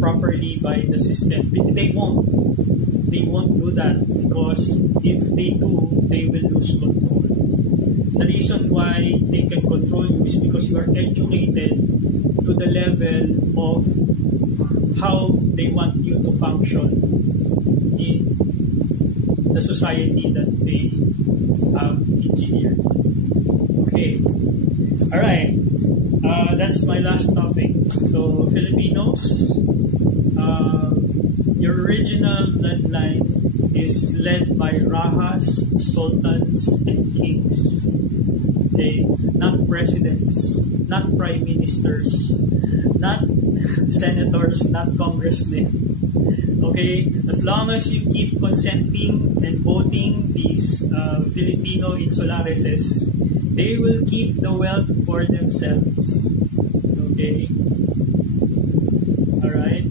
properly by the system. They won't do that, because if they do, they will lose control. The reason why they can control you is because you are educated to the level of how they want you to function in the society that they have engineered. Okay. Alright. That's my last topic. So, Filipinos, your original bloodline is led by Rahas, Sultans, and Kings. Okay? Not presidents, not prime ministers, not senators, not congressmen. Okay? As long as you keep consenting and voting these Filipino insulareses, they will keep the wealth for themselves. Okay? Alright?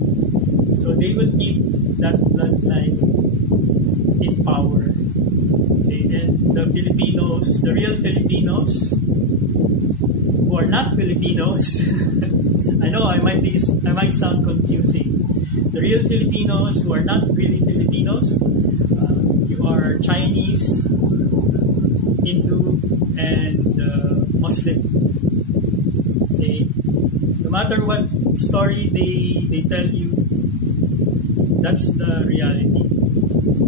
So they will keep that bloodline in power. Okay? And the Filipinos, the real Filipinos, who are not Filipinos, I know I might sound confusing. The real Filipinos who are not really Filipinos, you are Chinese, Hindu, and Muslim. Okay? No matter what story they tell you, that's the reality.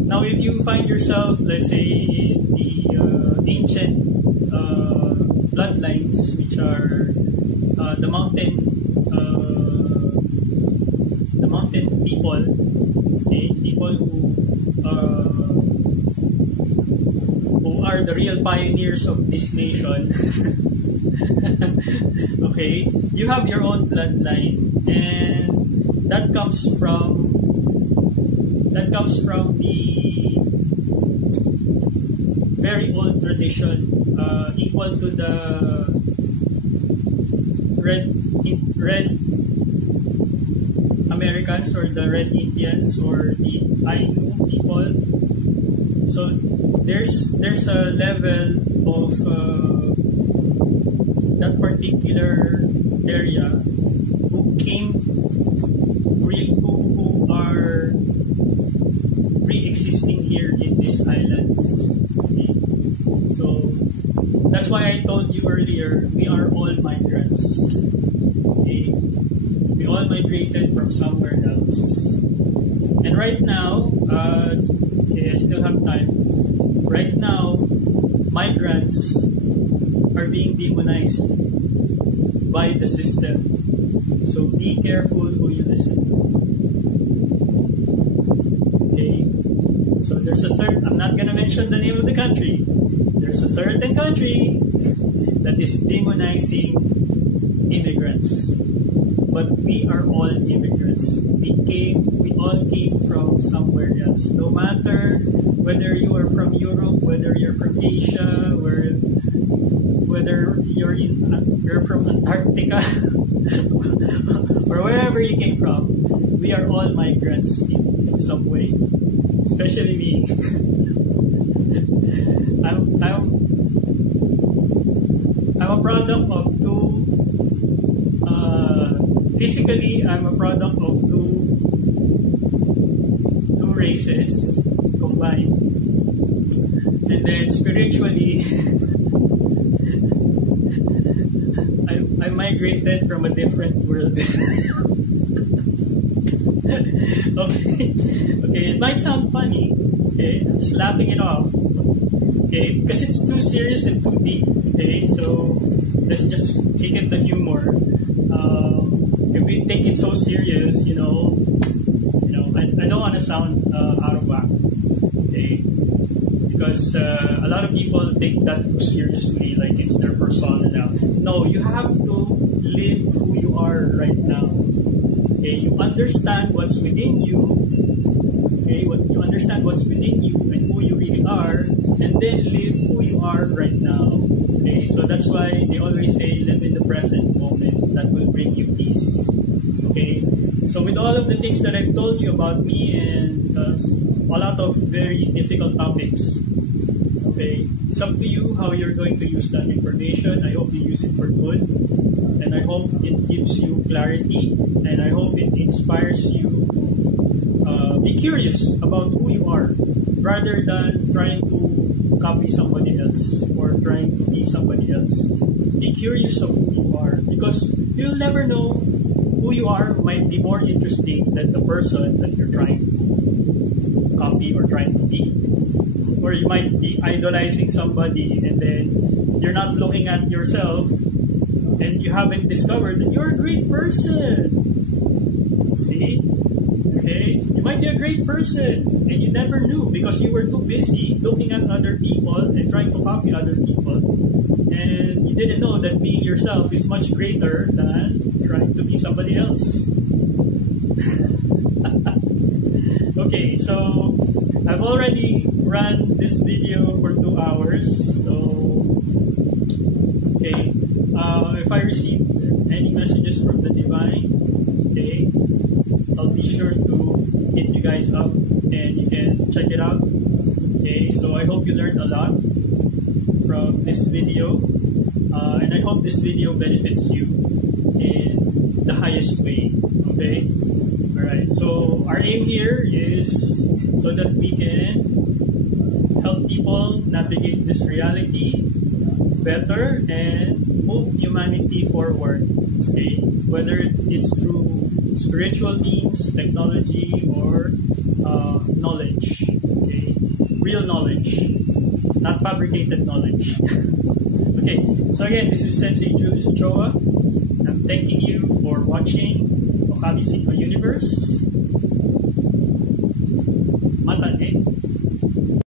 Now, if you find yourself, let's say, in the ancient bloodlines, which are the mountain people, okay? People who are the real pioneers of this nation. Okay, you have your own bloodline, and that comes from the very old tradition, equal to the red Americans, or the red Indians, or the Ainu people. So there's a level of that particular area who are pre-existing here in these islands. Okay? So that's why I told you earlier, we are all migrants. Okay? We all migrated from somewhere else. And right now, okay, I still have time. Right now, migrants are being demonized by the system. So be careful who you listen to. Okay? So there's a certain, I'm not gonna mention the name of the country. There's a certain country that is demonizing immigrants. But we are all immigrants. We all came from somewhere else. No matter whether you are from Europe, whether you're from Asia, whether you're from Antarctica, or wherever you came from, we are all migrants in some way. Especially me. I'm a product of two. Physically, I'm a product of two races combined, and then spiritually, I migrated from a different world. Okay, it might sound funny. Okay, I'm just laughing it off. Okay, because it's too serious and too deep. Okay, so let's just take it the humor. If we take it so serious, I don't want to sound out of whack, okay? Because a lot of people take that too seriously, like it's their persona now. No, you have to live who you are right now. Okay, you understand what's within you. Okay, you understand what's within you and who you really are, and then live who you are right now. Okay, so that's why they always say live in the present moment. That will bring you peace. Okay, so with all of the things that I've told you about me and a lot of very difficult topics, okay, it's up to you how you're going to use that information. I hope you use it for good. and I hope it gives you clarity, and I hope it inspires you to be curious about who you are, rather than trying to copy somebody else or trying to be somebody else. Be curious of who you are, because you'll never know who you are might be more interesting than the person that you're trying to copy or trying to be. Or you might be idolizing somebody and then you're not looking at yourself and you haven't discovered that you're a great person. See? Okay? You might be a great person and you never knew because you were too busy looking at other people and trying to copy other people. And you didn't know that being yourself is much greater than trying to be somebody else. Okay, so I've already run this video for 2 hours. So, okay, if I receive any messages from the Divine, okay, I'll be sure to hit you guys up and you can check it out. Okay, so I hope you learned a lot from this video, and I hope this video benefits you in the highest way. Okay, all right, so our aim here is so that we can help people navigate this reality better and move humanity forward. Okay, whether it's through spiritual means, technology, or knowledge. Okay, real knowledge, not fabricated knowledge. Okay, so again, this is Sensei Julius Ochoa. I'm thanking you for watching Okabe Secret Universe. Mata